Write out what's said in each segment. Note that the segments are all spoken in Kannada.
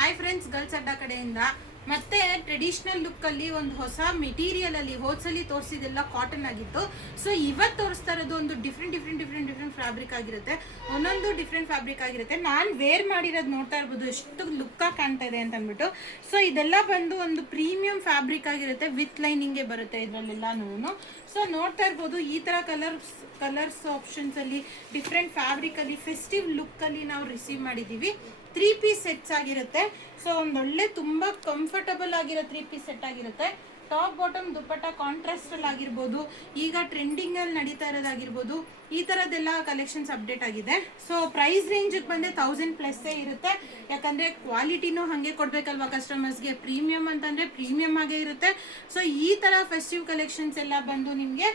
ಹಾಯ್ ಫ್ರೆಂಡ್ಸ್, ಗರ್ಲ್ಸ್ ಅಡ್ಡ ಕಡೆಯಿಂದ ಮತ್ತೆ ಟ್ರೆಡಿಷನಲ್ ಲುಕ್ ಅಲ್ಲಿ ಒಂದು ಹೊಸ ಮೆಟೀರಿಯಲ್ ಅಲ್ಲಿ ಹೋದ್ಸಲಿ ತೋರಿಸಿದೆಲ್ಲ ಕಾಟನ್ ಆಗಿತ್ತು. ಸೊ ಇವತ್ತು ತೋರಿಸ್ತಾ ಇರೋದು ಒಂದು ಡಿಫ್ರೆಂಟ್ ಫ್ಯಾಬ್ರಿಕ್ ಆಗಿರುತ್ತೆ. ಒಂದೊಂದು ಡಿಫ್ರೆಂಟ್ ಫ್ಯಾಬ್ರಿಕ್ ಆಗಿರುತ್ತೆ. ನಾನು ವೇರ್ ಮಾಡಿರೋದು ನೋಡ್ತಾ ಇರ್ಬೋದು ಎಷ್ಟು ಲುಕ್ಕಾಗಿ ಕಾಣ್ತಾ ಇದೆ ಅಂತ ಅಂದ್ಬಿಟ್ಟು. ಸೊ ಇದೆಲ್ಲ ಬಂದು ಒಂದು ಪ್ರೀಮಿಯಂ ಫ್ಯಾಬ್ರಿಕ್ ಆಗಿರುತ್ತೆ, ವಿತ್ ಲೈನಿಂಗ್ಗೆ ಬರುತ್ತೆ ಇದರಲ್ಲೆಲ್ಲನೂ. ಸೊ ನೋಡ್ತಾ ಇರ್ಬೋದು ಈ ಥರ ಕಲರ್ಸ್ ಆಪ್ಷನ್ಸ್ ಅಲ್ಲಿ ಡಿಫ್ರೆಂಟ್ ಫ್ಯಾಬ್ರಿಕ್ ಅಲ್ಲಿ ಫೆಸ್ಟಿವ್ ಲುಕ್ ಅಲ್ಲಿ ನಾವು ರಿಸೀವ್ ಮಾಡಿದ್ದೀವಿ. 3 ಪೀಸ್ ಸೆಟ್ಸ್ ಆಗಿರುತ್ತೆ. ಸೊ ಒಂದೊಳ್ಳೆ ತುಂಬಾ ಕಂಫರ್ಟಬಲ್ ಆಗಿರೋ 3 ಪೀಸ್ ಸೆಟ್ ಆಗಿರುತ್ತೆ. ಟಾಪ್ ಬಾಟಮ್ ದುಪ್ಪಟ್ಟ ಕಾಂಟ್ರಾಸ್ಟ್ ಅಲ್ಲಿ ಆಗಿರ್ಬೋದು, ಈಗ ಟ್ರೆಂಡಿಂಗ್ ಅಲ್ಲಿ ನಡೀತಾ ಇರೋದಾಗಿರ್ಬೋದು, ಈ ತರದೆಲ್ಲ ಕಲೆಕ್ಷನ್ಸ್ ಅಪ್ಡೇಟ್ ಆಗಿದೆ. ಸೊ ಪ್ರೈಸ್ ರೇಂಜ್ ಬಂದೆ 1000+ ಇರುತ್ತೆ. ಯಾಕಂದ್ರೆ ಕ್ವಾಲಿಟಿನೂ ಹಾಗೆ ಕೊಡ್ಬೇಕಲ್ವಾ ಕಸ್ಟಮರ್ಸ್ಗೆ. ಪ್ರೀಮಿಯಂ ಅಂತಂದ್ರೆ ಪ್ರೀಮಿಯಂ ಆಗೇ ಇರುತ್ತೆ. ಸೊ ಈ ತರ ಫೆಸ್ಟಿವ್ ಕಲೆಕ್ಷನ್ಸ್ ಎಲ್ಲ ಬಂದು ನಿಮಗೆ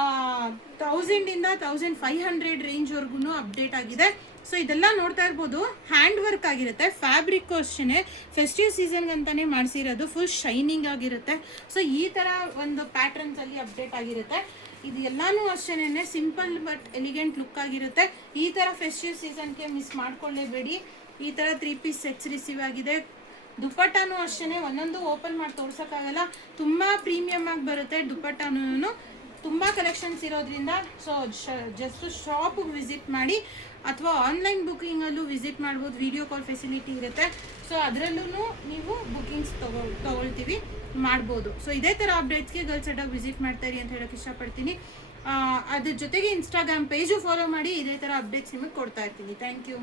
1000 ಇಂದ 1500 ರೇಂಜ್ ವರ್ಗು ಅಪ್ಡೇಟ್ ಆಗಿದೆ. ಸೊ ಇದೆಲ್ಲ ನೋಡ್ತಾ ಇರ್ಬೋದು, ಹ್ಯಾಂಡ್ ವರ್ಕ್ ಆಗಿರುತ್ತೆ. ಫ್ಯಾಬ್ರಿಕ್ ಅಷ್ಟೇ ಫೆಸ್ಟಿವ್ ಸೀಸನ್ಗೆ ಅಂತಾನೆ ಮಾಡಿಸಿರೋದು, ಫುಲ್ ಶೈನಿಂಗ್ ಆಗಿರುತ್ತೆ. ಸೊ ಈ ಥರ ಒಂದು ಪ್ಯಾಟರ್ನ್ಸ್ ಅಲ್ಲಿ ಅಪ್ಡೇಟ್ ಆಗಿರುತ್ತೆ. ಇದು ಎಲ್ಲಾನು ಅಷ್ಟೇನೆ ಸಿಂಪಲ್ ಬಟ್ ಎಲಿಗೆಂಟ್ ಲುಕ್ ಆಗಿರುತ್ತೆ. ಈ ಥರ ಫೆಸ್ಟಿವ್ ಸೀಸನ್ಗೆ ಮಿಸ್ ಮಾಡ್ಕೊಳ್ಳೇಬೇಡಿ. ಈ ಥರ 3 ಪೀಸ್ ಸೆಟ್ಸ್ ರಿಸೀವ್ ಆಗಿದೆ. ದುಪ್ಪಟ್ಟಾನು ಅಷ್ಟೇ ಒಂದೊಂದು ಓಪನ್ ಮಾಡಿ ತೋರ್ಸೋಕ್ಕಾಗಲ್ಲ, ತುಂಬ ಪ್ರೀಮಿಯಮ್ ಆಗಿ ಬರುತ್ತೆ ದುಪ್ಪಟ್ಟಾನು. ತುಂಬ ಕಲೆಕ್ಷನ್ಸ್ ಇರೋದ್ರಿಂದ ಸೊ ಜಸ್ಟ್ ಶಾಪಿಗೆ ವಿಸಿಟ್ ಮಾಡಿ ಅಥವಾ ಆನ್ಲೈನ್ ಬುಕ್ಕಿಂಗಲ್ಲೂ ವಿಸಿಟ್ ಮಾಡ್ಬೋದು. ವಿಡಿಯೋ ಕಾಲ್ ಫೆಸಿಲಿಟಿ ಇರುತ್ತೆ. ಸೊ ಅದರಲ್ಲೂ ನೀವು ಬುಕ್ಕಿಂಗ್ಸ್ ತೊಗೊಳ್ತೀವಿ ಮಾಡ್ಬೋದು. ಸೊ ಇದೇ ಥರ ಅಪ್ಡೇಟ್ಸ್ಗೆ ಗರ್ಲ್ಸ್ ಅಡ್ಡ ವಿಸಿಟ್ ಮಾಡ್ತಾಯಿರಿ ಅಂತ ಹೇಳೋಕ್ಕೆ ಇಷ್ಟಪಡ್ತೀನಿ. ಅದ್ರ ಜೊತೆಗೆ ಇನ್ಸ್ಟಾಗ್ರಾಮ್ ಪೇಜು ಫಾಲೋ ಮಾಡಿ, ಇದೇ ಥರ ಅಪ್ಡೇಟ್ಸ್ ನಿಮಗೆ ಕೊಡ್ತಾ ಇರ್ತೀನಿ. Thank you.